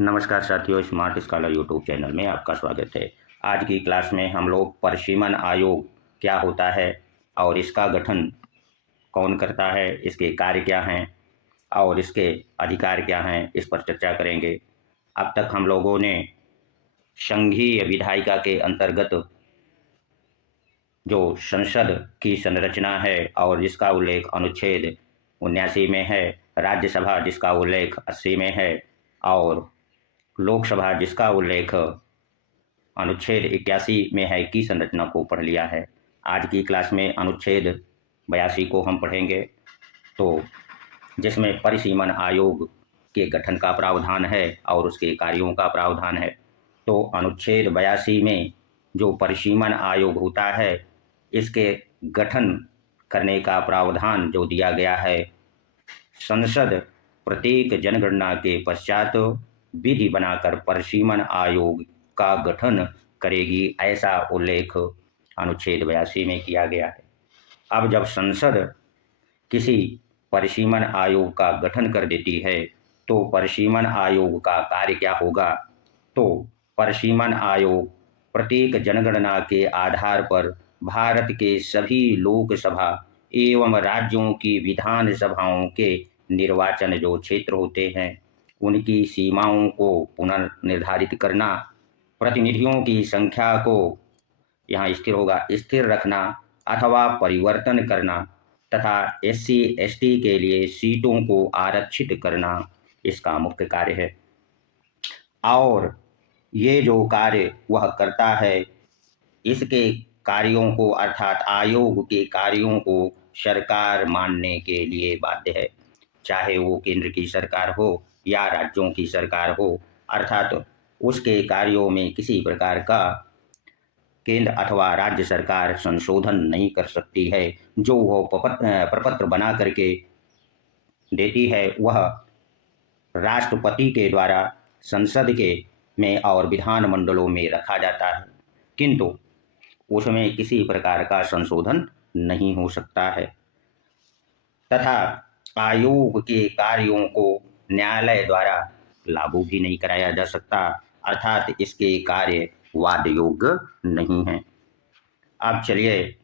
नमस्कार साथियों, smart scholar YouTube channel में आपका स्वागत है। आज की क्लास में हम लोग परिसीमन आयोग क्या होता है और इसका गठन कौन करता है, इसके कार्य क्या हैं और इसके अधिकार क्या हैं, इस पर चर्चा करेंगे। अब तक हम लोगों ने संघीय विधायिका के अंतर्गत जो संसद की संरचना है और जिसका उल्लेख अनुच्छेद 79 में है, राज्यसभा जिसका उल्लेख 80 में है और लोकसभा जिसका उल्लेख अनुच्छेद 81 में है की संरचना को पढ़ लिया है। आज की क्लास में अनुच्छेद 82 को हम पढ़ेंगे, तो जिसमें परिसीमन आयोग के गठन का प्रावधान है और उसके कार्यों का प्रावधान है। तो अनुच्छेद 82 में जो परिसीमन आयोग होता है, इसके गठन करने का प्रावधान जो दिया गया है, संसद प्रत्येक जनगणना के पश्चात विधि बनाकर परिसीमन आयोग का गठन करेगी, ऐसा उल्लेख अनुच्छेद 82 में किया गया है। अब जब संसद किसी परिसीमन आयोग का गठन कर देती है, तो परिसीमन आयोग का कार्य क्या होगा? तो परिसीमन आयोग प्रत्येक जनगणना के आधार पर भारत के सभी लोकसभा एवं राज्यों की विधान सभाओं के निर्वाचन जो क्षेत्र होते हैं, उनकी सीमाओं को पुनर्निर्धारित करना, प्रतिनिधियों की संख्या को यहाँ स्थिर रखना अथवा परिवर्तन करना तथा SC ST के लिए सीटों को आरक्षित करना इसका मुख्य कार्य है। और ये जो कार्य वह करता है, इसके कार्यों को अर्थात आयोग के कार्यों को सरकार मानने के लिए बाध्य है, चाहे वो केंद्र की सरकार हो या राज्यों की सरकार हो। अर्थात उसके कार्यों में किसी प्रकार का केंद्र अथवा राज्य सरकार संशोधन नहीं कर सकती है। जो वो प्रपत्र बना करके देती है, वह राष्ट्रपति के द्वारा संसद के में और विधानमंडलों में रखा जाता है, किंतु उसमें किसी प्रकार का संशोधन नहीं हो सकता है तथा आयोग के कार्यों को न्यायालय द्वारा लागू भी नहीं कराया जा सकता, अर्थात इसके कार्य वाद योग्य नहीं है। अब चलिए,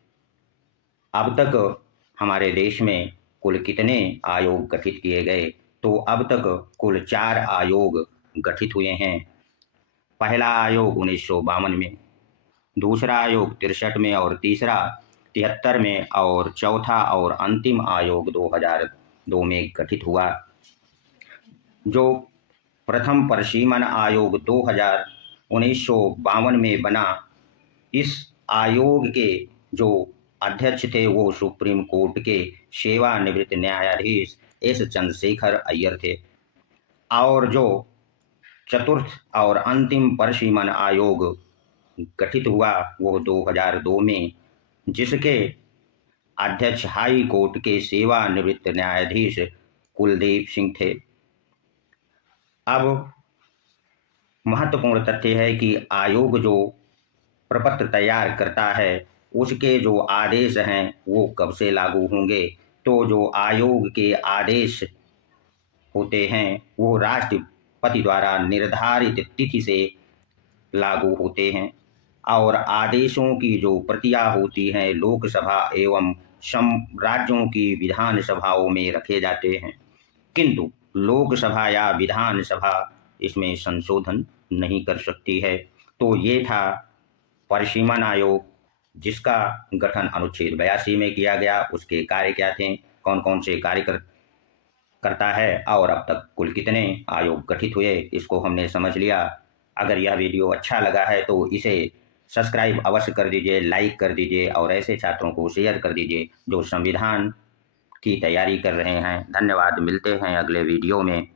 अब तक हमारे देश में कुल कितने आयोग गठित किए गए? तो अब तक कुल 4 आयोग गठित हुए हैं। पहला आयोग 1952 में, दूसरा आयोग 63 में और तीसरा 73 में और चौथा और अंतिम आयोग 2002 में गठित हुआ। जो प्रथम परिसीमन आयोग 1952 में बना, इस आयोग के जो अध्यक्ष थे वो सुप्रीम कोर्ट के सेवानिवृत्त न्यायाधीश एस चंद्रशेखर अय्यर थे। और जो चतुर्थ और अंतिम परिसीमन आयोग गठित हुआ वो 2002 में, जिसके अध्यक्ष हाई कोर्ट के सेवानिवृत्त न्यायाधीश कुलदीप सिंह थे। अब महत्वपूर्ण तथ्य है कि आयोग जो प्रपत्र तैयार करता है, उसके जो आदेश हैं वो कब से लागू होंगे? तो जो आयोग के आदेश होते हैं वो राष्ट्रपति द्वारा निर्धारित तिथि से लागू होते हैं और आदेशों की जो प्रतियां होती हैं लोकसभा एवं राज्यों की विधान सभाओं में रखे जाते हैं, किंतु लोकसभा या विधानसभा इसमें संशोधन नहीं कर सकती है। तो ये था परिसीमन आयोग, जिसका गठन अनुच्छेद 82 में किया गया। उसके कार्य क्या थे, कौन कौन से कार्य करता है और अब तक कुल कितने आयोग गठित हुए, इसको हमने समझ लिया। अगर यह वीडियो अच्छा लगा है तो इसे सब्सक्राइब अवश्य कर दीजिए, लाइक कर दीजिए और ऐसे छात्रों को शेयर कर दीजिए जो संविधान की तैयारी कर रहे हैं। धन्यवाद, मिलते हैं अगले वीडियो में।